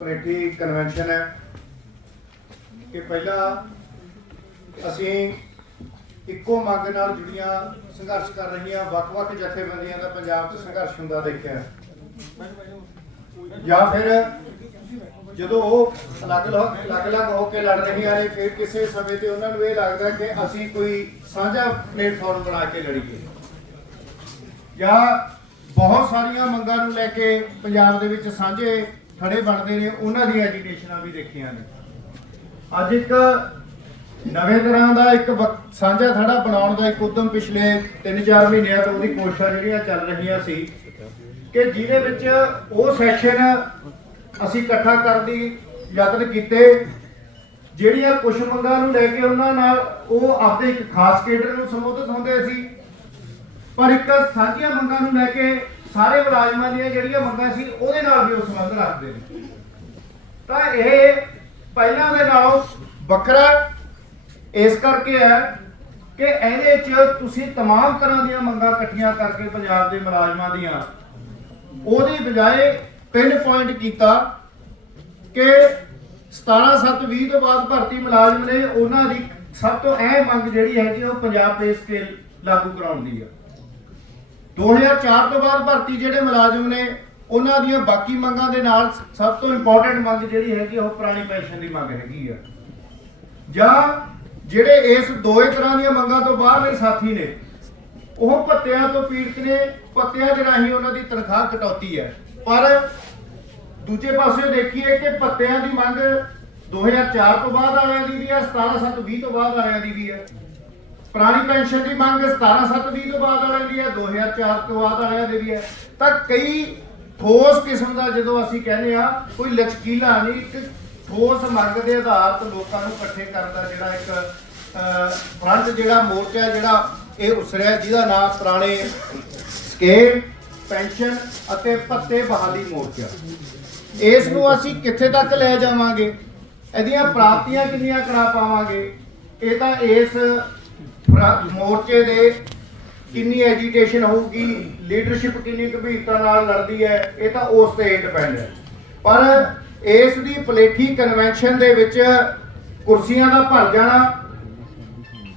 Committee convention ਹੈ ਕਿ ਪਹਿਲਾਂ ਅਸੀਂ ਇੱਕੋ ਮੰਗ ਨਾਲ ਜੁੜੀਆਂ ਸੰਘਰਸ਼ ਕਰ ਰਹੀਆਂ, ਵੱਖ-ਵੱਖ ਜਥੇਬੰਦੀਆਂ ਦਾ ਪੰਜਾਬ 'ਚ ਸੰਘਰਸ਼ ਹੁੰਦਾ ਦੇਖਿਆ ਜਾਂ ਫਿਰ ਜਦੋਂ ਉਹ ਅਲੱਗ ਅਲੱਗ-ਅਲੱਗ ਹੋ ਕੇ ਲੜ ਰਹੀਆਂ ਨੇ, ਫਿਰ ਕਿਸੇ ਸਮੇਂ ਤੇ ਉਹਨਾਂ ਨੂੰ ਇਹ ਲੱਗਦਾ ਕਿ ਅਸੀਂ ਕੋਈ ਸਾਂਝਾ ਪਲੇਟਫਾਰਮ ਬਣਾ ਕੇ ਲੜੀਏ। ਜਾਂ ਬਹੁਤ ਸਾਰੀਆਂ ਮੰਗਾਂ ਨੂੰ ਲੈ ਕੇ ਪੰਜਾਬ ਦੇ ਵਿੱਚ ਸਾਂਝੇ ਖੜੇ ਬਣਦੇ ਨੇ, ਉਹਨਾਂ ਦੀਆਂ ਐਜੀਟੇਸ਼ਨਾਂ ਵੀ ਦੇਖੀਆਂ ਨੇ। ਅੱਜ ਇੱਕ ਨਵੇਂ ਤਰ੍ਹਾਂ ਦਾ ਇੱਕ ਸਾਂਝਾ ਥੜਾ ਬਣਾਉਣ ਦਾ ਇੱਕ ਉਦਮ ਪਿਛਲੇ 3-4 ਮਹੀਨਿਆਂ ਤੋਂ ਉਹਦੀ ਕੋਸ਼ਿਸ਼ਾਂ ਜਿਹੜੀਆਂ ਚੱਲ ਰਹੀਆਂ ਸੀ ਕਿ ਜਿਹਦੇ ਵਿੱਚ ਉਹ ਸੈਕਸ਼ਨ ਅਸੀਂ ਇਕੱਠਾ ਕਰਨ ਦੀ ਯਤਨ ਕੀਤੇ, ਜਿਹੜੀਆਂ ਕੁਝ ਮੰਗਾਂ ਨੂੰ ਲੈ ਕੇ ਉਹਨਾਂ ਨਾਲ ਉਹ ਆਪਦੇ ਇੱਕ ਖਾਸ ਕੇਡਰ ਨੂੰ ਸੰਬੋਧਿਤ ਹੁੰਦੇ ਸੀ। ਪਰ ਇੱਕ ਸਾਂਝੀਆਂ ਮੰਗਾਂ ਨੂੰ ਲੈ ਕੇ ਸਾਰੇ ਮੁਲਾਜ਼ਮਾਂ ਦੀਆਂ ਜਿਹੜੀਆਂ ਮੰਗਾਂ ਸੀ ਉਹਦੇ ਨਾਲ ਵੀ ਉਹ ਸੰਬੰਧ ਰੱਖਦੇ ਨੇ ਤਾਂ ਇਹ ਪਹਿਲਾਂ ਦੇ ਨਾਲੋਂ ਵੱਖਰਾ ਇਸ ਕਰਕੇ ਹੈ ਕਿ ਇਹਦੇ 'ਚ ਤੁਸੀਂ तमाम ਤਰ੍ਹਾਂ ਦੀਆਂ ਮੰਗਾਂ ਇਕੱਠੀਆਂ ਕਰਕੇ ਪੰਜਾਬ ਦੇ ਮੁਲਾਜ਼ਮਾਂ ਦੀਆਂ ਉਹਦੀ ਬਜਾਏ ਪਿੰਨ ਪੁਆਇੰਟ ਕੀਤਾ ਕਿ 17/7/20 ਤੋਂ ਬਾਅਦ ਭਰਤੀ ਮੁਲਾਜ਼ਮ ਨੇ ਉਹਨਾਂ ਦੀ ਸਭ ਤੋਂ ਅਹਿਮ ਮੰਗ ਜਿਹੜੀ ਹੈਗੀ ਉਹ ਪੰਜਾਬ ਪੇ ਸਕੇਲ ਲਾਗੂ ਕਰਾਉਣ ਦੀ ਆ 2004 ਤੋਂ ਬਾਅਦ ਭਰਤੀ ਜਿਹੜੇ ਮੁਲਾਜ਼ਮ ਨੇ, ਉਹਨਾਂ ਦੀਆਂ ਬਾਕੀ ਮੰਗਾਂ ਦੇ ਨਾਲ ਸਭ ਤੋਂ ਇੰਪੋਰਟੈਂਟ ਮੰਗ ਜਿਹੜੀ ਹੈਗੀ ਉਹ ਪੁਰਾਣੀ ਪੈਨਸ਼ਨ ਦੀ ਮੰਗ ਹੈਗੀ ਆ। ਜਾਂ ਜਿਹੜੇ ਇਸ ਦੋਏ ਤਰ੍ਹਾਂ ਦੀਆਂ ਮੰਗਾਂ ਤੋਂ ਬਾਹਰਲੇ ਸਾਥੀ ਨੇ, ਉਹ ਭੱਤਿਆਂ ਤੋਂ ਪੀੜਤ ਨੇ, ਭੱਤਿਆਂ ਦੇ ਰਾਹੀਂ ਉਹਨਾਂ ਦੀ ਤਨਖਾਹ ਕਟੌਤੀ ਹੈ। ਪਰ ਦੂਜੇ ਪਾਸੇ ਦੇਖੀਏ ਕਿ ਭੱਤਿਆਂ ਦੀ ਮੰਗ 2004 ਤੋਂ ਬਾਅਦ ਵਾਲਿਆਂ ਦੀ ਵੀ ਹੈ 17/7/20 ਤੋਂ ਬਾਅਦ ਵਾਲਿਆਂ ਦੀ ਵੀ ਹੈ। ਪੁਰਾਣੀ ਪੈਨਸ਼ਨ ਦੀ ਮੰਗ 17/7/20 ਤੋਂ ਬਾਅਦ ਵਾਲਿਆਂ ਦੀ ਹੈ 2004 ਤੋਂ ਬਾਅਦ ਵਾਲਿਆਂ ਦੀ ਵੀ ਹੈ। ਤਾਂ ਕਈ ਠੋਸ ਕਿਸਮ ਦਾ ਜਦੋਂ ਅਸੀਂ ਕਹਿੰਦੇ ਆ ਕੋਈ ਲਚਕੀਲਾ ਨਹੀਂ, ਇੱਕ ਠੋਸ ਮੰਗ ਦੇ ਆਧਾਰ ਤੇ ਲੋਕਾਂ ਨੂੰ ਇਕੱਠੇ ਕਰਨ ਦਾ ਜਿਹੜਾ ਇੱਕ ਫਰੰਟ ਜਿਹੜਾ ਮੋਰਚਾ ਜਿਹੜਾ ਇਹ ਉਸਰਿਆ ਜਿਹਦਾ ਨਾਮ ਪੁਰਾਣੇ ਸਕੇਲ ਪੈਨਸ਼ਨ ਅਤੇ ਭੱਤੇ ਬਹਾਲੀ ਮੋਰਚਾ। ਇਸ ਨੂੰ ਅਸੀਂ ਕਿੱਥੇ ਤੱਕ ਲੈ ਜਾਵਾਂਗੇ? ਇਹਦੀਆਂ ਪ੍ਰਾਪਤੀਆਂ ਕਿੰਨੀਆਂ ਕਰਾ ਪਾਵਾਂਗੇ? ਇਹ ਤਾਂ ਇਸ ਮੋਰਚੇ ਦੇ ਕਿੰਨੀ ਐਜੀਟੇਸ਼ਨ ਹੋਊਗੀ ਲੀਡਰਸ਼ਿਪ ਕਿੰਨੀ ਗੰਭੀਰਤਾ ਨਾਲ ਲੜਦੀ ਹੈ, ਇਹ ਤਾਂ ਉਸ ਤੇ ਡਿਪੈਂਡ ਹੈ। ਪਰ ਇਸ ਦੀ ਪਲੇਠੀ ਕਨਵੈਨਸ਼ਨ ਦੇ ਵਿੱਚ ਕੁਰਸੀਆਂ ਦਾ ਭਰ ਜਾਣਾ,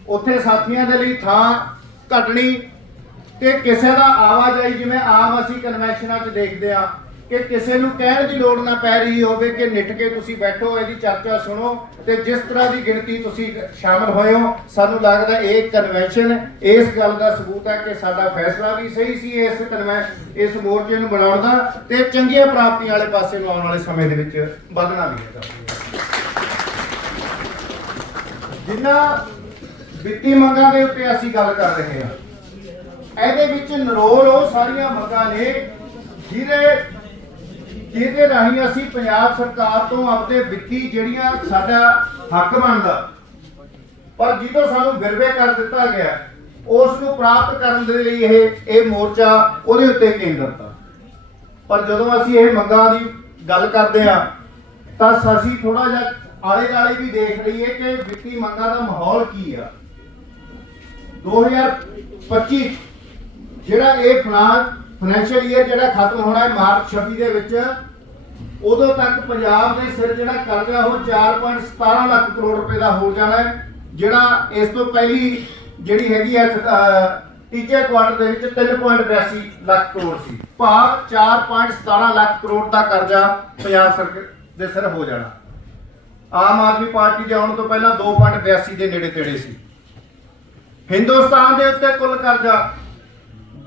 ਉੱਥੇ ਸਾਥੀਆਂ ਦੇ ਲਈ ਥਾਂ ਘਟਣੀ ਤੇ ਕਿਸੇ ਦਾ ਆਵਾਜਾਈ ਜਿਵੇਂ ਆਮ ਅਸੀਂ ਕਨਵੈਨਸ਼ਨਾਂ 'ਚ ਦੇਖਦੇ ਆ ਕਿ ਕਿਸੇ ਨੂੰ ਕਹਿਣ ਦੀ ਲੋੜ ਨਾ ਪੈ ਰਹੀ ਹੋਵੇ ਕਿ ਨਿੱਠ ਕੇ ਤੁਸੀਂ ਬੈਠੋ, ਇਹਦੀ ਚਰਚਾ ਸੁਣੋ ਤੇ ਜਿਸ ਤਰ੍ਹਾਂ ਦੀ ਗਿਣਤੀ ਤੁਸੀਂ ਸ਼ਾਮਲ ਹੋਏ ਹੋ, ਸਾਨੂੰ ਲੱਗਦਾ ਇਹ ਕਨਵੈਨਸ਼ਨ ਇਸ ਗੱਲ ਦਾ ਸਬੂਤ ਹੈ ਕਿ ਸਾਡਾ ਫੈਸਲਾ ਵੀ ਸਹੀ ਸੀ ਇਸ ਕਨਵੈਨ ਇਸ ਮੋਰਚੇ ਨੂੰ ਬਣਾਉਣ ਦਾ ਤੇ ਚੰਗੀਆਂ ਪ੍ਰਾਪਤੀਆਂ ਵਾਲੇ ਪਾਸੇ ਨੂੰ ਆਉਣ ਵਾਲੇ ਸਮੇਂ ਦੇ ਵਿੱਚ ਵਧਣਾ ਵੀ ਹੈ ਜਿੰਨਾ ਵਿੱਤੀ ਮੰਗਾਂ ਦੇ ਉੱਤੇ ਅਸੀਂ ਗੱਲ ਕਰ ਰਹੇ ਹਾਂ, ਇਹਦੇ ਵਿੱਚ ਨਰੋਲ ਉਹ ਸਾਰੀਆਂ ਮੰਗਾਂ ਨੇ, ਜਿਹਦੇ ਜਿਹਦੇ ਰਾਹੀਂ ਅਸੀਂ ਪੰਜਾਬ ਸਰਕਾਰ ਤੋਂ ਆਪਦੇ ਵਿੱਤੀ ਜਿਹੜੀਆਂ ਸਾਡਾ ਹੱਕ ਬਣਦਾ, ਪਰ ਜਿਹਦੋਂ ਸਾਨੂੰ ਵਿਰਵੇ ਕਰ ਦਿੱਤਾ ਗਿਆ ਉਸ ਨੂੰ ਪ੍ਰਾਪਤ ਕਰਨ ਦੇ ਲਈ ਇਹ ਇਹ ਮੋਰਚਾ ਉਹਦੇ ਉੱਤੇ ਕੇਂਦਰਤ ਆ ਪਰ ਜਦੋਂ ਅਸੀਂ ਇਹ ਮੰਗਾਂ ਦੀ ਗੱਲ ਕਰਦੇ ਆ ਤਾਂ ਅਸੀਂ ਥੋੜਾ ਜਿਹਾ ਆਲੇ ਦੁਆਲੇ ਵੀ ਦੇਖ ਲਈਏ ਕਿ ਵਿੱਤੀ ਮੰਗਾਂ ਦਾ ਮਾਹੌਲ ਕੀ ਆ। 2025 ਜਿਹੜਾ ਇਹ ਫਾਈਨੈਂਸ਼ੀਅਲ ਈਅਰ ਜਿਹੜਾ ਖਤਮ ਹੋਣਾ ਹੈ ਮਾਰਚ 26 ਦੇ ਵਿੱਚ, ਉਦੋਂ ਤੱਕ ਪੰਜਾਬ ਦੇ ਸਿਰ ਜਿਹੜਾ ਕਰਜ਼ਾ ਉਹ 4.17 ਲੱਖ ਕਰੋੜ ਰੁਪਏ ਦਾ ਹੋ ਜਾਣਾ ਹੈ, ਜਿਹੜਾ ਇਸ ਤੋਂ ਪਹਿਲੀ ਜਿਹੜੀ ਹੈਗੀ ਹੈ ਤੀਜੇ ਕੁਆਰਟਰ ਦੇ ਵਿੱਚ 3.82 ਲੱਖ ਕਰੋੜ ਸੀ। ਭਾਵ 4.17 ਲੱਖ ਕਰੋੜ ਦਾ ਕਰਜ਼ਾ ਪੰਜਾਬ ਸਰਕਾਰ ਦੇ ਸਿਰ ਹੋ ਜਾਣਾ। ਆਮ ਆਦਮੀ ਪਾਰਟੀ ਦੇ ਆਉਣ ਤੋਂ ਪਹਿਲਾਂ 2.82 ਦੇ ਨੇੜੇ ਤੇੜੇ ਸੀ। ਹਿੰਦੁਸਤਾਨ ਦੇ ਉੱਤੇ ਕੁੱਲ ਕਰਜ਼ਾ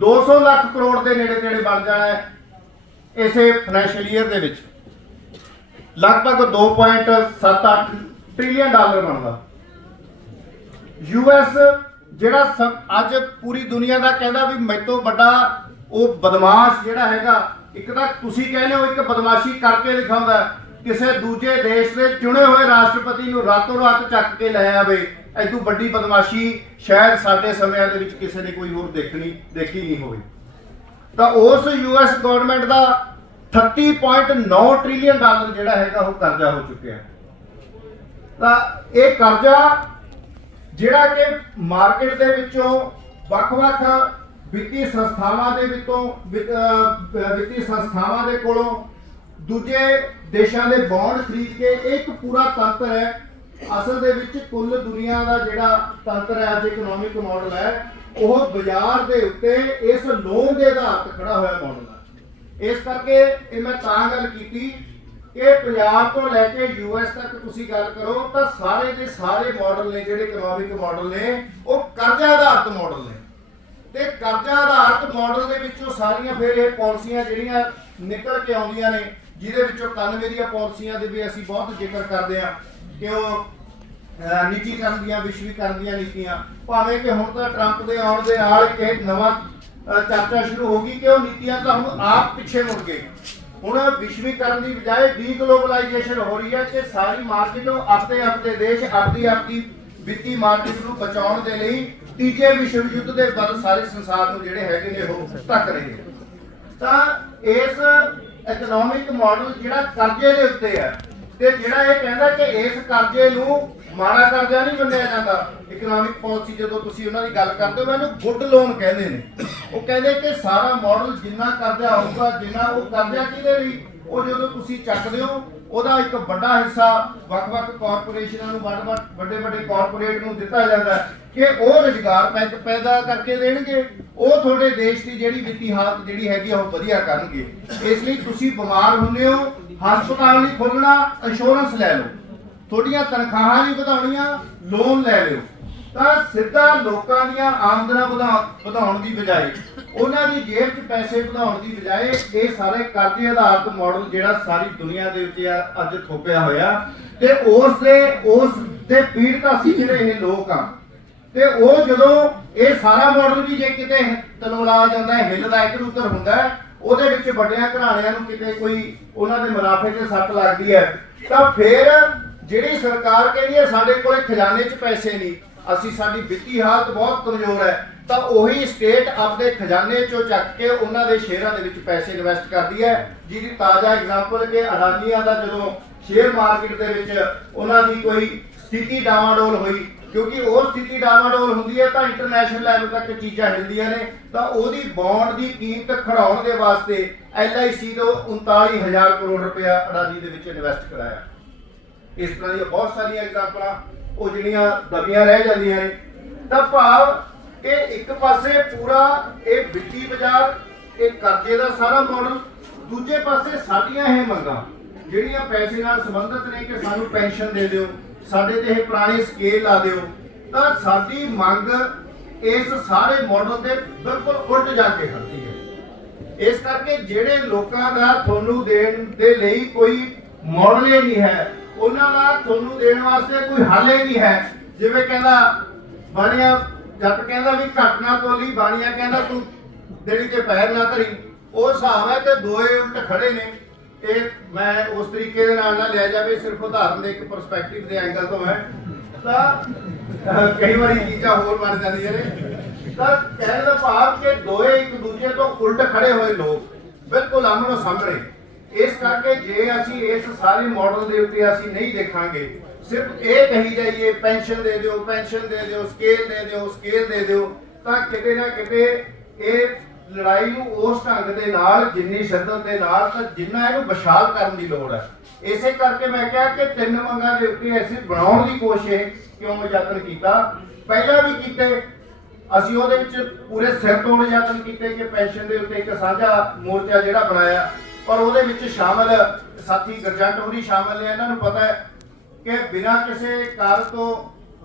200 ਲੱਖ ਕਰੋੜ ਦੇ ਨੇੜੇ ਤੇੜੇ ਬਣ ਜਾਣਾ ਹੈ ਇਸੇ ਫਾਈਨੈਂਸ਼ੀਅਲ ਈਅਰ ਦੇ ਵਿੱਚ। ਲਗਭਗ 2.78 ਟ੍ਰਿਲੀਅਨ ਡਾਲਰ ਬਣਦਾ। ਯੂਐਸ ਜਿਹੜਾ ਅੱਜ ਪੂਰੀ ਦੁਨੀਆ ਦਾ ਕਹਿੰਦਾ ਵੀ ਮੈਤੋਂ ਵੱਡਾ ਉਹ ਬਦਮਾਸ਼ ਜਿਹੜਾ ਹੈਗਾ, ਇੱਕ ਤਾਂ ਤੁਸੀਂ ਕਹਿੰਦੇ ਹੋ ਇੱਕ ਬਦਮਾਸ਼ੀ ਕਰਕੇ ਦਿਖਾਉਂਦਾ ਕਿਸੇ ਦੂਜੇ ਦੇਸ਼ ਦੇ ਚੁਣੇ ਹੋਏ ਰਾਸ਼ਟਰਪਤੀ ਨੂੰ ਰਾਤੋਂ ਰਾਤ ਚੱਕ ਕੇ ਲੈ ਆਵੇ। ਐਦੋਂ ਵੱਡੀ ਬਦਮਾਸ਼ੀ ਸ਼ਾਇਦ ਸਾਡੇ ਸਮਿਆਂ ਦੇ ਵਿੱਚ ਕਿਸੇ ਨੇ ਕੋਈ ਹੋਰ ਦੇਖਣੀ, ਦੇਖੀ ਨਹੀਂ ਹੋਵੇ। ਤਾਂ ਉਸ ਯੂਐਸ ਗਵਰਨਮੈਂਟ ਦਾ 38.9 ਟ੍ਰਿਲੀਅਨ ਡਾਲਰ ਜਿਹੜਾ ਹੈਗਾ ਉਹ ਕਰਜ਼ਾ ਹੋ ਚੁੱਕਿਆ। ਤਾਂ ਇਹ ਕਰਜ਼ਾ ਜਿਹੜਾ ਕਿ ਮਾਰਕੀਟ ਦੇ ਵਿੱਚੋਂ ਵੱਖ-ਵੱਖ ਵਿੱਤੀ ਸੰਸਥਾਵਾਂ ਦੇ ਵਿੱਚੋਂ ਵਿੱਤੀ ਸੰਸਥਾਵਾਂ ਦੇ ਕੋਲੋਂ ਦੂਜੇ ਦੇਸ਼ਾਂ ਦੇ ਬੌਂਡ ਖਰੀਦ ਕੇ ਇੱਕ ਪੂਰਾ ਤੰਤਰ ਹੈ ਅਸਲ ਦੇ ਵਿੱਚ ਕੁੱਲ ਦੁਨੀਆ ਦਾ ਜਿਹੜਾ ਤੰਤਰ ਹੈ, ਅੱਜ ਇਕਨੋਮਿਕ ਮਾਡਲ ਹੈ, ਉਹ ਬਾਜ਼ਾਰ ਦੇ ਉੱਤੇ ਇਸ ਲੋਨ ਦੇ ਆਧਾਰ ਤੇ ਖੜਾ ਹੋਇਆ ਮਾਡਲ ਹੈ। ਇਸ ਕਰਕੇ ਇਹ ਮੈਂ ਤਾਂ ਗੱਲ ਕੀਤੀ ਕਿ ਪੰਜਾਬ ਤੋਂ ਲੈ ਕੇ ਯੂਐਸ ਤੱਕ ਤੁਸੀਂ ਗੱਲ ਕਰੋ, ਤਾਂ ਸਾਰੇ ਦੇ ਸਾਰੇ ਮਾਡਲ ਨੇ, ਜਿਹੜੇ ਇਕਨੋਮਿਕ ਮਾਡਲ ਨੇ, ਉਹ ਕਰਜ਼ਾ ਆਧਾਰਿਤ ਮਾਡਲ ਨੇ। ਤੇ ਕਰਜ਼ਾ ਆਧਾਰਿਤ ਮਾਡਲ ਦੇ ਵਿੱਚੋਂ ਸਾਰੀਆਂ ਫਿਰ ਇਹ ਪਾਲਿਸੀਆਂ ਜਿਹੜੀਆਂ ਨਿਕਲ ਕੇ ਆਉਂਦੀਆਂ ਨੇ, ਜਿਹਦੇ ਵਿੱਚੋਂ 91 ਦੀਆਂ ਪਾਲਿਸੀਆਂ ਦੇ ਵੀ ਅਸੀਂ ਬਹੁਤ ਜ਼ਿਕਰ ਕਰਦੇ ਆ ਕਿ ਉਹ ਦੀਆਂ ਵਿਸ਼ਵੀਕਰਨ ਦੀਆਂ ਨੀਤੀਆਂ। ਭਾਵੇਂ ਕਿ ਹੁਣ ਤਾਂ ਟਰੰਪ ਦੇ ਆਉਣ ਦੇ ਨਾਲ ਇੱਕ ਨਵਾਂ ਚਰਚਾ ਸ਼ੁਰੂ ਹੋ ਗਈ ਕਿ ਉਹ ਨੀਤੀਆਂ ਤਾਂ ਹੁਣ ਆਪ ਪਿੱਛੇ ਮੁੜ ਗਏ। ਹੁਣ ਵਿਸ਼ਵੀਕਰਨ ਦੀ ਬਜਾਏ ਡੀਗਲੋਬਲਾਈਜੇਸ਼ਨ ਹੋ ਰਹੀ ਹੈ ਕਿ ਸਾਰੀ ਮਾਰਕੀਟ ਨੂੰ ਆਪਣੇ ਦੇਸ਼ ਆਪਣੀ ਆਪਣੀ ਵਿੱਤੀ ਮਾਰਕੀਟ ਨੂੰ ਬਚਾਉਣ ਦੇ ਲਈ ਤੀਜੇ ਵਿਸ਼ਵ ਯੁੱਧ ਦੇ ਵੱਲ ਸਾਰੇ ਸੰਸਾਰ ਨੂੰ ਜਿਹੜੇ ਹੈਗੇ ਨੇ ਉਹ ਧੱਕ ਰਹੇ ਨੇ। ਤਾਂ ਇਸ ਇਕਨੋਮਿਕ ਮਾਡਲ ਜਿਹੜਾ ਕਰਜ਼ੇ ਦੇ ਉੱਤੇ ਹੈ ਤੇ ਜਿਹੜਾ ਇਹ ਕਹਿੰਦਾ ਕਿ ਇਸ ਕਰਜ਼ੇ ਨੂੰ ਮਾੜਾ ਕਰਜ਼ਾ ਨਹੀਂ ਮੰਨਿਆ ਜਾਂਦਾ ਇਕਨੋਮਿਕ ਪਾਲਿਸੀ ਜਦੋਂ ਤੁਸੀਂ ਉਹਨਾਂ ਦੀ ਗੱਲ ਕਰਦੇ ਹੋ, ਮੈਨੂੰ ਗੁੱਡ ਲੋਨ ਕਹਿੰਦੇ ਨੇ। ਉਹ ਕਹਿੰਦੇ ਕਿ ਸਾਰਾ ਮਾਡਲ ਜਿੰਨਾ ਕਰਜ਼ਾ ਹੋਊਗਾ ਜਿੰਨਾ ਉਹ ਕਰਜ਼ਾ ਕਿਹਦੇ ਲਈ, ਉਹ ਜਦੋਂ ਤੁਸੀਂ ਚੱਕਦੇ ਹੋ ਉਹਦਾ ਇੱਕ ਵੱਡਾ ਹਿੱਸਾ ਵੱਖ-ਵੱਖ ਕਾਰਪੋਰੇਸ਼ਨਾਂ ਨੂੰ, ਵੱਡ-ਵੱਡ, ਵੱਡੇ-ਵੱਡੇ ਕਾਰਪੋਰੇਟ ਨੂੰ ਦਿੱਤਾ ਜਾਂਦਾ ਕਿ ਉਹ ਰੁਜ਼ਗਾਰ ਪੈ- ਪੈਦਾ ਕਰਕੇ ਦੇਣਗੇ। ਉਹ ਤੁਹਾਡੇ ਦੇਸ਼ ਦੀ ਜਿਹੜੀ ਵਿੱਤੀ ਹਾਲਤ ਜਿਹੜੀ ਹੈਗੀ ਆ, ਉਹ ਵਧੀਆ ਕਰਨਗੇ। ਇਸ ਲਈ ਤੁਸੀਂ ਬਿਮਾਰ ਹੁੰਦੇ ਹੋ, ਹਸਪਤਾਲ ਨਹੀਂ ਖੋਲਣਾ ਇੰਸ਼ੋਰੈਂਸ ਲੈ ਲਓ। ਤੁਹਾਡੀਆਂ ਤਨਖਾਹਾਂ ਨਹੀਂ ਵਧਾਉਣੀਆਂ ਲੋਨ ਲੈ ਲਿਓ। ਤਾਂ ਸਿੱਧਾ ਲੋਕਾਂ ਦੀਆਂ ਆਮਦਨਾਂ ਵਧਾ- ਵਧਾਉਣ ਦੀ ਬਜਾਏ, ਉਹਨਾਂ ਦੀ ਜੇਬ 'ਚ ਪੈਸੇ ਵਧਾਉਣ ਦੀ ਬਜਾਏ, ਇਹ ਸਾਰੇ ਕਰਜ਼ੇ ਆਧਾਰਿਤ ਮਾਡਲ ਜਿਹੜਾ ਸਾਰੀ ਦੁਨੀਆ ਦੇ ਉੱਤੇ ਅੱਜ ਥੋਪਿਆ ਹੋਇਆ। ਤੇ ਉਸ ਦੇ ਉਸ ਦੇ ਪੀੜਤ ਅਸੀਂ ਜਿਹੜੇ ਇਹ ਲੋਕ ਆ, ਤੇ ਉਹ ਜਦੋਂ ਇਹ ਸਾਰਾ ਮਾਡਲ ਵੀ ਜੇ ਕਿਤੇ ਤਲਵਲਾ ਜਾਂਦਾ ਹੈ ਹਿੱਲਦਾ ਇੱਧਰ ਨੂੰ ਉੱਧਰ ਹੁੰਦਾ, ਉਹਦੇ ਵਿੱਚ ਵੱਡਿਆਂ ਘਰਾਣਿਆਂ ਨੂੰ ਕਿਤੇ ਕੋਈ ਉਹਨਾਂ ਦੇ ਮੁਨਾਫੇ ਤੇ ਸੱਟ ਲੱਗਦੀ ਹੈ, ਤਾਂ ਫਿਰ ਜਿਹੜੀ ਸਰਕਾਰ ਕਹਿੰਦੀ ਹੈ, ਸਾਡੇ ਕੋਲੇ ਖਜ਼ਾਨੇ 'ਚ ਪੈਸੇ ਨਹੀਂ ਅਸੀਂ ਸਾਡੀ ਵਿੱਤੀ ਹਾਲਤ ਬਹੁਤ ਕਮਜ਼ੋਰ ਹੈ, ਤਾਂ ਉਹੀ ਸਟੇਟ ਆਪਣੇ ਖਜ਼ਾਨੇ 'ਚੋਂ ਚੱਕ ਕੇ ਉਹਨਾਂ ਦੇ ਸ਼ੇਅਰਾਂ ਦੇ ਵਿੱਚ ਪੈਸੇ ਇਨਵੈਸਟ ਕਰਦੀ ਹੈ, ਜਿਹਦੀ ਤਾਜ਼ਾ ਐਗਜ਼ਾਮਪਲ ਕਿ ਅਡਾਨੀਆਂ ਦਾ ਜਦੋਂ ਸ਼ੇਅਰ ਮਾਰਕੀਟ ਦੇ ਵਿੱਚ ਉਹਨਾਂ ਦੀ ਕੋਈ ਸਥਿਤੀ ਡਾਵਾਡੋਲ ਹੋਈ, ਕਿਉਂਕਿ ਉਹ ਸਥਿਤੀ ਡਾਵਾਡੋਲ ਹੁੰਦੀ ਹੈ ਤਾਂ ਇੰਟਰਨੈਸ਼ਨਲ ਲੈਵਲ ਤੱਕ ਚੀਜ਼ਾਂ ਹਿਲਦੀਆਂ ਨੇ, ਤਾਂ ਉਹਦੀ ਬੌਂਡ ਦੀ ਕੀਮਤ ਖੜਾਉਣ ਦੇ ਵਾਸਤੇ LIC ਤੋਂ 39000 ਕਰੋੜ ਰੁਪਇਆ ਅਡਾਨੀ ਦੇ ਵਿੱਚ ਇਨਵੈਸਟ ਕਰਾਇਆ। ਇਸ ਤਰ੍ਹਾਂ ਦੀਆਂ ਬਹੁਤ ਸਾਰੀਆਂ ਐਗਜ਼ਾਮਪਲਾਂ ਉਹ ਜਿਹੜੀਆਂ ਦਬੀਆਂ ਰਹਿ ਜਾਂਦੀਆਂ ਨੇ, ਤਾਂ ਭਾਵ ਕਿ ਇੱਕ ਪਾਸੇ ਪੂਰਾ ਇਹ ਵਿੱਤੀ ਬਾਜ਼ਾਰ, ਇਹ ਕਰਜ਼ੇ ਦਾ ਸਾਰਾ ਮਾਡਲ ਦੂਜੇ ਪਾਸੇ ਸਾਡੀਆਂ ਇਹ ਮੰਗਾਂ, ਜਿਹੜੀਆਂ ਪੈਸੇ ਨਾਲ ਸੰਬੰਧਿਤ ਨੇ ਕਿ ਸਾਨੂੰ ਪੈਨਸ਼ਨ ਦੇ ਦਿਓ, ਸਾਡੇ ਤੇ ਇਹ ਪੁਰਾਣੀ ਸਕੇਲ ਲਾ ਦਿਓ, ਤਾਂ ਸਾਡੀ ਮੰਗ ਇਸ ਸਾਰੇ ਮਾਡਲ ਦੇ ਬਿਲਕੁਲ ਉਲਟ ਜਾ ਕੇ ਖੜਦੀ ਹੈ। ਇਸ ਕਰਕੇ ਜਿਹੜੇ ਲੋਕਾਂ ਦਾ ਤੁਹਾਨੂੰ ਦੇਣ ਦੇ ਲਈ ਕੋਈ ਮਾਡਲ ਹੀ ਨਹੀਂ ਹੈ ਉਹਨਾਂ ਦਾ ਤੁਹਾਨੂੰ ਦੇਣ ਵਾਸਤੇ ਕੋਈ ਹੱਲ ਹੀ ਨਹੀਂ ਹੈ। ਜਿਵੇਂ ਕਹਿੰਦਾ, ਬਾਣੀਆ ਜੱਟ ਕਹਿੰਦਾ ਵੀ ਘੱਟ ਤੋਲੀ ਬਾਣੀਆ ਕਹਿੰਦਾ ਤੂੰ ਦੇੜੀ ਤੇ ਪੈਰ ਨਾ ਧਰੀ। ਉਹ ਹਿਸਾਬ ਹੈ ਕਿ ਦੋਏ ਉਲਟ ਖੜੇ ਨੇ। ਇਹ ਮੈਂ ਉਸ ਤਰੀਕੇ ਦੇ ਨਾਲ ਨਾ ਲਿਆ ਜਾਵੇ, ਸਿਰਫ ਉਦਾਹਰਨ ਦੇ ਇੱਕ ਪਰਸਪੈਕਟਿਵ ਦੇ ਐਂਗਲ ਤੋਂ ਹੈ। ਤਾਂ ਕਈ ਵਾਰੀ ਚੀਜ਼ਾਂ ਹੋਰ ਬਣ ਜਾਂਦੀਆਂ ਨੇ। ਤਾਂ ਕਹਿਣ ਦਾ ਭਾਵ ਕਿ ਦੋਏ ਇੱਕ ਦੂਜੇ ਤੋਂ ਉਲਟ ਖੜੇ ਹੋਏ ਲੋਕ ਬਿਲਕੁਲ ਆਮਣੋ ਸਾਹਮਣੇ। ਇਸ ਕਰਕੇ ਜੇ ਅਸੀਂ ਇਸ ਸਾਰੇ ਮਾਡਲ ਦੇ ਉੱਤੇ ਅਸੀਂ ਨਹੀਂ ਦੇਖਾਂਗੇ, ਸਿਰਫ ਇਹ ਕਹੀ ਜਾਈਏ, ਪੈਨਸ਼ਨ ਦੇ ਦਿਓ, ਪੈਨਸ਼ਨ ਦੇ ਦਿਓ ਸਕੇਲ ਦੇ ਦਿਓ ਸਕੇਲ ਦੇ ਦਿਓ, ਤਾਂ ਕਿਤੇ ਨਾ ਕਿਤੇ ਇਹ ਲੜਾਈ ਨੂੰ ਉਸ ਢੰਗ ਦੇ ਨਾਲ, ਜਿੰਨੀ ਸ਼ਿੱਦਤ ਦੇ ਨਾਲ, ਤਾਂ ਜਿੰਨਾ ਇਹਨੂੰ ਵਿਸ਼ਾਲ ਕਰਨ ਦੀ ਲੋੜ ਹੈ। ਇਸੇ ਕਰਕੇ ਮੈਂ ਕਿਹਾ ਕਿ ਤਿੰਨ ਮੰਗਾਂ ਦੇ ਉੱਤੇ ਅਸੀਂ ਬਣਾਉਣ ਦੀ ਕੋਸ਼ਿਸ਼ ਕਿਉਂ ਯਤਨ ਕੀਤਾ। ਪਹਿਲਾਂ ਵੀ ਕੀਤੇ, ਅਸੀਂ ਉਹਦੇ ਵਿੱਚ ਪੂਰੇ ਸਿਰ ਤੋਂ ਯਤਨ ਕੀਤੇ ਕਿ ਪੈਨਸ਼ਨ ਦੇ ਉੱਤੇ ਇੱਕ ਸਾਂਝਾ ਮੋਰਚਾ ਜਿਹੜਾ ਬਣਾਇਆ। ਪਰ ਉਹਦੇ ਵਿੱਚ ਸ਼ਾਮਲ ਸਾਥੀ ਗਰਜੰਟ ਹੋਰੀ ਸ਼ਾਮਲ ਨੇ, ਇਹਨਾਂ ਨੂੰ ਪਤਾ ਹੈ ਕਿ ਬਿਨਾਂ ਕਿਸੇ ਕਾਰਨ ਤੋਂ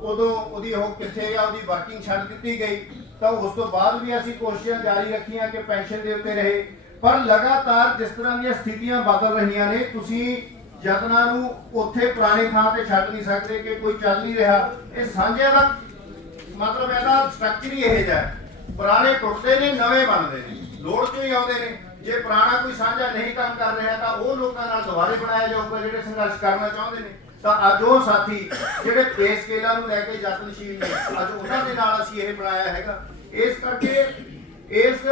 ਉਦੋਂ ਉਹਦੀ ਉਹ ਕਿੱਥੇ ਆ, ਉਹਦੀ ਵਰਕਿੰਗ ਛੱਡ ਦਿੱਤੀ ਗਈ। ਤਾਂ ਉਸ ਤੋਂ ਬਾਅਦ ਵੀ ਅਸੀਂ ਕੋਸ਼ਿਸ਼ਾਂ ਜਾਰੀ ਰੱਖੀਆਂ ਕਿ ਪੈਨਸ਼ਨ ਦੇ ਉੱਤੇ ਰਹੇ। ਪਰ ਲਗਾਤਾਰ ਜਿਸ ਤਰ੍ਹਾਂ ਦੀਆਂ ਸਥਿਤੀਆਂ ਬਦਲ ਰਹੀਆਂ ਨੇ, ਤੁਸੀਂ ਯਤਨਾਂ ਨੂੰ ਉੱਥੇ ਪੁਰਾਣੀ ਥਾਂ ਤੇ ਛੱਡ ਨਹੀਂ ਸਕਦੇ ਕਿ ਕੋਈ ਚੱਲ ਨਹੀਂ ਰਿਹਾ। ਇਹ ਸਾਂਝਿਆਂ ਦਾ ਮਤਲਬ ਇਹਦਾ ਸਟਰਕਚਰ ਹੀ ਇਹ ਜਿਹਾ ਪੁਰਾਣੇ ਟੁੱਟਦੇ ਨੇ, ਨਵੇਂ ਬਣਦੇ ਨੇ। ਲੋੜ ਚੋਂ ਹੀ ਆਉਂਦੇ ਨੇ। ਜੇ ਪੁਰਾਣਾ ਕੋਈ ਸਾਂਝਾ ਨਹੀਂ ਕੰਮ ਕਰ ਰਿਹਾ ਤਾਂ ਉਹ ਲੋਕਾਂ ਨਾਲ ਦੁਬਾਰੇ ਬਣਾਇਆ ਜਾਊਗਾ ਜਿਹੜੇ ਸੰਘਰਸ਼ ਕਰਨਾ ਚਾਹੁੰਦੇ ਨੇ। ਤਾਂ ਅੱਜ ਉਹ ਸਾਥੀ ਜਿਹੜੇ ਪੇ ਸਕੇਲਾਂ ਨੂੰ ਲੈ ਕੇ ਯਤਨਸ਼ੀਲ ਨੇ, ਅੱਜ ਉਹਨਾਂ ਦੇ ਨਾਲ ਅਸੀਂ ਇਹ ਬਣਾਇਆ ਹੈਗਾ। ਇਸ ਕਰਕੇ ਇਸ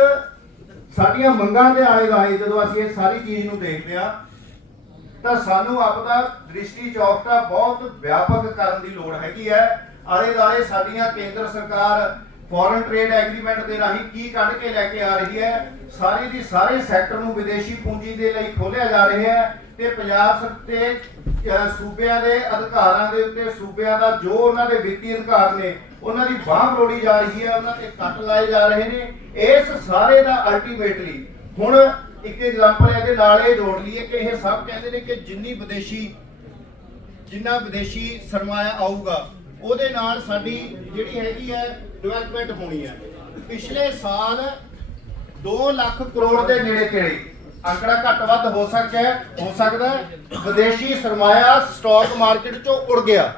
ਸਾਡੀਆਂ ਮੰਗਾਂ ਦੇ ਆਲੇ ਦੁਆਲੇ ਜਦੋਂ ਅਸੀਂ ਇਹ ਸਾਰੀ ਚੀਜ਼ ਨੂੰ ਦੇਖਦੇ ਆ ਤਾਂ ਸਾਨੂੰ ਆਪਦਾ ਦ੍ਰਿਸ਼ਟੀ ਚੌਕਟਾ ਬਹੁਤ ਵਿਆਪਕ ਕਰਨ ਦੀ ਲੋੜ ਹੈਗੀ ਹੈ। ਆਲੇ ਦੁਆਲੇ ਸਾਡੀਆਂ ਕੇਂਦਰ ਸਰਕਾਰ ਫੋਰਨ ਟ੍ਰੇਡ ਐਗਰੀਮੈਂਟ ਦੇ ਰਾਹੀਂ ਕੀ ਕੱਢ ਕੇ ਲੈ ਕੇ ਆ ਰਹੀ ਹੈ? ਸਾਰੀ ਦੀ ਸਾਰੇ ਸੈਕਟਰ ਨੂੰ ਵਿਦੇਸ਼ੀ ਪੂੰਜੀ ਦੇ ਲਈ ਖੋਲਿਆ ਜਾ ਰਿਹਾ ਹੈ ਤੇ ਪੰਜਾਬ ਸਰ ਤੇ ਸੂਬਿਆਂ ਦੇ ਅਧਿਕਾਰਾਂ ਦੇ ਉੱਤੇ ਸੂਬਿਆਂ ਦਾ ਜੋ ਉਹਨਾਂ ਦੇ ਵਿੱਤੀ ਅਧਿਕਾਰ ਨੇ, ਉਹਨਾਂ ਦੀ ਬਾਹ ਮਰੋੜੀ ਜਾ ਰਹੀ ਹੈ, ਉਹਨਾਂ ਤੇ ਕੱਟ ਲਾਏ ਜਾ ਰਹੇ ਨੇ। ਇਸ ਸਾਰੇ ਦਾ ਅਲਟੀਮੇਟਲੀ ਹੁਣ ਇੱਕ ਐਗਜ਼ਾਮਪਲ ਇਹਦੇ ਨਾਲ ਇਹ ਜੋੜ ਲਈਏ ਕਿ ਇਹ ਸਭ ਕਹਿੰਦੇ ਨੇ ਕਿ ਜਿੰਨੀ ਵਿਦੇਸ਼ੀ, ਜਿੰਨਾ ਵਿਦੇਸ਼ੀ ਸਰਮਾਇਆ ਆਊਗਾ, ਉਹਦੇ ਨਾਲ ਸਾਡੀ ਜਿਹੜੀ ਹੈਗੀ ਹੈ ਡਿਵੈਲਪਮੈਂਟ ਹੋਣੀ ਹੈ। ਪਿਛਲੇ ਸਾਲ 2 ਲੱਖ ਕਰੋੜ ਦੇ ਨੇੜੇ ਤੇੜੇ ਅੰਕੜਾ ਘੱਟ ਵੱਧ ਹੋ ਸਕਦਾ ਹੈ ਹੋ ਸਕਦਾ ਹੈ। ਵਿਦੇਸ਼ੀ ਸਰਮਾਇਆ ਸਟਾਕ ਮਾਰਕੀਟ ਚੋਂ ਉੜ ਗਿਆ।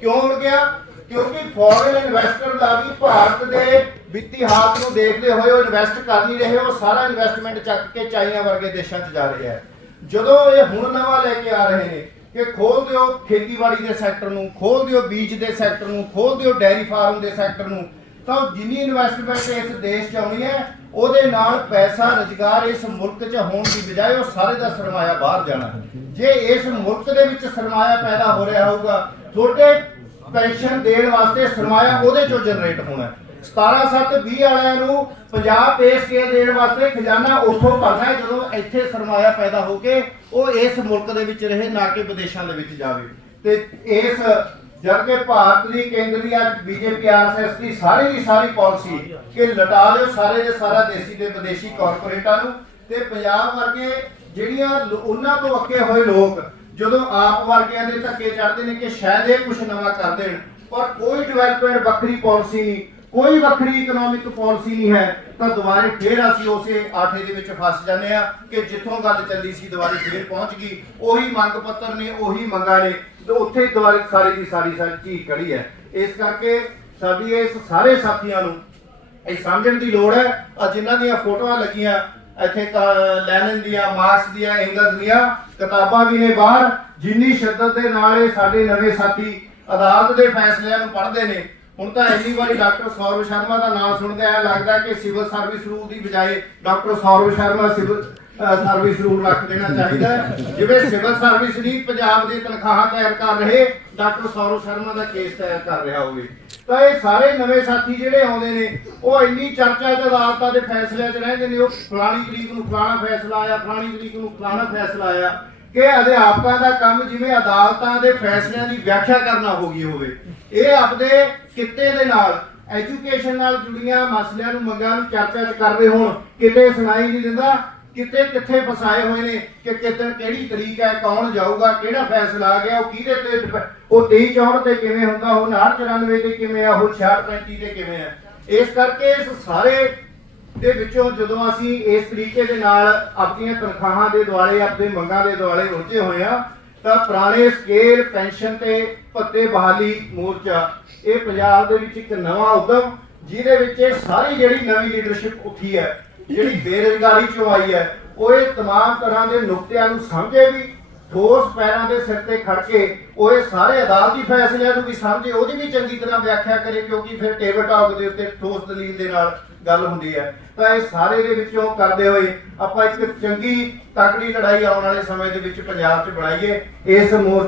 ਕਿਉਂ ਉੜ ਗਿਆ? ਕਿਉਂਕਿ ਫੋਰਨ ਇਨਵੈਸਟਰ ਦਾ ਵੀ ਭਾਰਤ ਦੇ ਵਿੱਤੀ ਹਾਲਤ ਨੂੰ ਦੇਖਦੇ ਹੋਏ ਉਹ ਇਨਵੈਸਟ ਕਰ ਨਹੀਂ ਰਹੇ, ਉਹ ਸਾਰਾ ਇਨਵੈਸਟਮੈਂਟ ਚੱਕ ਕੇ ਚਾਈਨਾ ਵਰਗੇ ਦੇਸ਼ਾਂ 'ਚ ਜਾ ਰਿਹਾ ਹੈ। ਜਦੋਂ ਇਹ ਹੁਣ ਨਵਾਂ ਲੈ ਕੇ ਆ ਰਹੇ ਨੇ ਕਿ ਖੋਲ ਦਿਓ ਖੇਤੀਬਾੜੀ ਦੇ ਸੈਕਟਰ ਨੂੰ, ਖੋਲ ਦਿਓ ਬੀਜ ਦੇ ਸੈਕਟਰ ਨੂੰ, ਖੋਲ ਦਿਓ ਡੈਰੀ ਫਾਰਮ ਦੇ ਸੈਕਟਰ ਨੂੰ। ਤਾਂ ਜਿੰਨੀ ਇਨਵੈਸਟਮੈਂਟ ਇਸ ਦੇਸ਼ 'ਚ ਆਉਣੀ ਹੈ, ਉਹਦੇ ਨਾਲ ਪੈਸਾ ਰੁਜ਼ਗਾਰ ਇਸ ਮੁਲਕ 'ਚ ਹੋਣ ਦੀ ਬਜਾਏ ਉਹ ਸਾਰੇ ਦਾ ਸਰਮਾਇਆ ਬਾਹਰ ਜਾਣਾ ਜੇ ਇਸ ਮੁਲਕ ਦੇ ਵਿੱਚ ਸਰਮਾਇਆ ਪੈਦਾ ਹੋ ਰਿਹਾ ਹੋਊਗਾ, ਤੁਹਾਡੇ ਪੈਨਸ਼ਨ ਦੇਣ ਵਾਸਤੇ ਸਰਮਾਇਆ ਉਹਦੇ 'ਚੋਂ ਜਨਰੇਟ ਹੋਣਾ ਹੈ। 17 7 20 ਵਾਲਿਆਂ ਨੂੰ 50 ਪੇ ਸਕੇਲ ਦੇਣ ਵਾਸਤੇ ਖਜ਼ਾਨਾ ਉੱਥੋਂ ਭਰਨਾ ਜਦੋਂ ਇੱਥੇ ਸਰਮਾਇਆ ਪੈਦਾ ਹੋ ਕੇ ਉਹ ਇਸ ਮੁਲਕ ਦੇ ਵਿੱਚ ਰਹੇ, ਨਾ ਕਿ ਵਿਦੇਸ਼ਾਂ ਦੇ ਵਿੱਚ ਜਾਵੇ ਤੇ ਇਸ ਜਦ ਕਿ ਭਾਰਤ ਦੀ ਕੇਂਦਰੀ ਅੱਜ ਬੀਜੇਪੀ ਆਰਐਸਐਸ ਦੀ ਸਾਰੀ ਦੀ ਸਾਰੀ ਪਾਲਿਸੀ ਕਿ ਲਟਾ ਦਿਓ ਸਾਰੇ ਦੇ ਸਾਰਾ ਦੇਸੀ ਤੇ ਵਿਦੇਸ਼ੀ ਕਾਰਪੋਰੇਟਾਂ ਨੂੰ ਤੇ ਪੰਜਾਬ ਵਰਗੇ ਜਿਹੜੀਆਂ ਉਹਨਾਂ ਤੋਂ ਅੱਕੇ ਹੋਏ ਲੋਕ ਜਦੋਂ ਆਪ ਵਰਗਿਆਂ ਦੇ ਧੱਕੇ ਚੜਦੇ ਨੇ ਕਿ ਸ਼ਾਇਦ ਇਹ ਕੁਝ ਨਵਾਂ ਕਰ ਦੇਣ, ਪਰ ਕੋਈ ਡਿਵੈਲਪਮੈਂਟ ਵੱਖਰੀ ਪਾਲਿਸੀ ਨਹੀਂ ਕੋਈ ਵੱਖਰੀ ਇਕਨੋਮਿਕ ਪਾਲਿਸੀ ਨਹੀਂ ਹੈ, ਤਾਂ ਦੁਬਾਰੇ ਫੇਰ ਅਸੀਂ ਉਸੇ ਆਠੇ ਦੇ ਵਿੱਚ ਫਸ ਜਾਂਦੇ ਆ ਕਿ ਜਿੱਥੋਂ ਗੱਲ ਚੱਲੀ ਸੀ ਦੁਬਾਰੇ ਫੇਰ ਪਹੁੰਚ ਗਈ। ਉਹੀ ਮੰਗ ਪੱਤਰ ਨੇ, ਉਹੀ ਮੰਗਾਂ ਨੇ ਉੱਥੇ ਦੁਬਾਰੇ ਸਾਰੀ ਦੀ ਸਾਰੀ ਸਾਰੀ ਚੀਜ਼ ਖੜੀ ਹੈ। ਇਸ ਕਰਕੇ ਸਾਡੀ ਇਸ ਸਾਰੇ ਸਾਥੀਆਂ ਨੂੰ ਇਹ ਸਮਝਣ ਦੀ ਲੋੜ ਹੈ। ਆ ਜਿਨ੍ਹਾਂ ਦੀਆਂ ਫੋਟੋਆਂ ਲੱਗੀਆਂ, ਇੱਥੇ ਕ- ਲੈਨਨ ਦੀਆਂ, ਮਾਰਕਸ ਦੀਆਂ ਐਂਗਲਸ ਦੀਆਂ, ਕਿਤਾਬਾਂ ਵੀ ਨੇ ਬਾਹਰ, ਜਿੰਨੀ ਸ਼ਿੱਦਤ ਦੇ ਨਾਲ ਇਹ ਸਾਡੇ ਨਵੇਂ ਸਾਥੀ ਅਦਾਲਤ ਦੇ ਫੈਸਲਿਆਂ ਨੂੰ ਪੜ੍ਹਦੇ ਨੇ ਹੁਣ ਤਾਂ ਇੰਨੀ ਵਾਰੀ ਡਾਕਟਰ ਸੌਰਵ ਸ਼ਰਮਾ ਦਾ ਨਾਮ ਸੁਣਦੇ ਆ, ਲੱਗਦਾ ਕਿ ਸਿਵਲ ਸਰਵਿਸ ਰੂਲ ਦੀ ਬਜਾਏ doctor Saurav Sharma civil service rule ਰੱਖ ਦੇਣਾ ਚਾਹੀਦਾ ਜਿਵੇਂ ਸਿਵਲ ਸਰਵਿਸ ਨਹੀਂ, ਪੰਜਾਬ ਦੇ ਤਨਖਾਹਾਂ ਤੈਅ ਕਰ ਰਹੇ, ਡਾਕਟਰ ਸੌਰਵ ਸ਼ਰਮਾ ਦਾ ਕੇਸ ਤੈਅ ਕਰ ਰਿਹਾ ਹੋਵੇ। ਤਾਂ ਇਹ ਸਾਰੇ ਨਵੇਂ ਸਾਥੀ ਜਿਹੜੇ ਆਉਂਦੇ ਨੇ, ਉਹ ਇੰਨੀ ਚਰਚਾ ਚ ਅਦਾਲਤਾਂ ਦੇ ਫੈਸਲਿਆਂ 'ਚ ਰਹਿੰਦੇ ਨੇ, ਉਹ ਫਲਾਣੀ ਤਰੀਕ ਨੂੰ ਫਲਾਣਾ ਫੈਸਲਾ ਆਇਆ, ਫਲਾਣੀ ਤਰੀਕ ਨੂੰ ਫਲਾਣਾ ਫੈਸਲਾ ਆਇਆ, ਕਿ ਅਧਿਆਪਕਾਂ ਦਾ ਕੰਮ ਜਿਵੇਂ ਅਦਾਲਤਾਂ ਦੇ ਫੈਸਲਿਆਂ ਦੀ ਵਿਆਖਿਆ ਕਰਨਾ ਹੋ ਗਈ ਹੋਵੇ। ਇਹ ਆਪਦੇ ਕਿੱਤੇ ਦੇ ਨਾਲ ਐਜੂਕੇਸ਼ਨ ਨਾਲ ਜੁੜੀਆਂ ਮਸਲਿਆਂ ਨੂੰ ਮੰਗਾਂ ਨੂੰ ਚਰਚਾ ਚ ਕਰਦੇ ਹੋਣ, ਕਿਤੇ ਸੁਣਾਈ ਨਹੀਂ ਦਿੰਦਾ, ਕਿਤੇ ਕਿੱਥੇ ਫਸਾਏ ਹੋਏ ਨੇ, ਕਿ ਕਿਤੇ ਕਿਹੜੀ ਤਰੀਕ ਹੈ, ਕੌਣ ਜਾਊਗਾ, ਕਿਹੜਾ ਫੈਸਲਾ ਆ ਗਿਆ, ਉਹ ਕਿਹਦੇ ਤੇ ਉਹ 23 ਤੇ ਕਿਵੇਂ ਹੁੰਦਾ, ਉਹ 994 ਤੇ ਕਿਵੇਂ ਆ, ਉਹ 66 ਤੇ ਕਿਵੇਂ ਆ। ਇਸ ਕਰਕੇ ਇਸ ਸਾਰੇ ਦੇ ਵਿੱਚੋਂ ਜਦੋਂ ਅਸੀਂ ਇਸ ਤਰੀਕੇ ਦੇ ਨਾਲ ਆਪਣੀਆਂ ਤਨਖਾਹਾਂ ਦੇ ਦੁਆਲੇ ਆਪਣੇ ਮੰਗਾਂ ਦੇ ਦੁਆਲੇ ਉਲਝੇ ਹੋਏ ਆ ਤਾਂ ਪੁਰਾਣੇ ਸਕੇਲ ਪੈਨਸ਼ਨ ਤੇ ਭੱਤੇ ਬਹਾਲੀ ਮੋਰਚਾ ਇਹ ਪੰਜਾਬ ਦੇ ਵਿੱਚ ਇੱਕ ਨਵਾਂ ਉਦਮ ਜਿਹਦੇ ਵਿੱਚ ਇਹ ਸਾਰੀ ਜਿਹੜੀ ਨਵੀਂ ਲੀਡਰਸ਼ਿਪ ਉੱਠੀ ਹੈ ਜਿਹੜੀ ਬੇਰੁਜ਼ਗਾਰੀ ਚੋਂ ਆਈ ਹੈ ਉਹ ਇਹ तमाम ਤਰ੍ਹਾਂ ਦੇ ਨੁਕਤਿਆਂ ਨੂੰ ਸਮਝੇ ਵੀ ਠੋਸ ਪੈਰਾਂ ਦੇ ਸਿਰ ਤੇ ਖੜ ਕੇ ਉਹ ਇਹ ਸਾਰੇ ਅਦਾਲਤੀ ਫੈਸਲਿਆਂ ਨੂੰ ਵੀ ਸਮਝੇ ਉਹਦੀ ਵੀ ਚੰਗੀ ਤਰ੍ਹਾਂ ਵਿਆਖਿਆ ਕਰੇ ਕਿਉਂਕਿ ਫਿਰ ਟੇਬਲ ਟਾਕ ਦੇ ਉੱਤੇ ਠੋਸ ਦਲੀਲ ਦੇ ਨਾਲ ਗੱਲ ਹੁੰਦੀ ਹੈ ਤਾਂ ਇਹ ਸਾਰੇ ਦੇ ਵਿੱਚੋਂ ਕਰਦੇ ਹੋਏ? ਆਪਾਂ ਇੱਕ ਚੰਗੀ ਤਕੜੀ ਲੜਾਈ ਆਉਣ ਵਾਲੇ ਸਮੇਂ ਦੇ ਵਿੱਚ ਪੰਜਾਬ 'ਚ ਬਣਾਈਏ। ਇਸ ਮੋਰ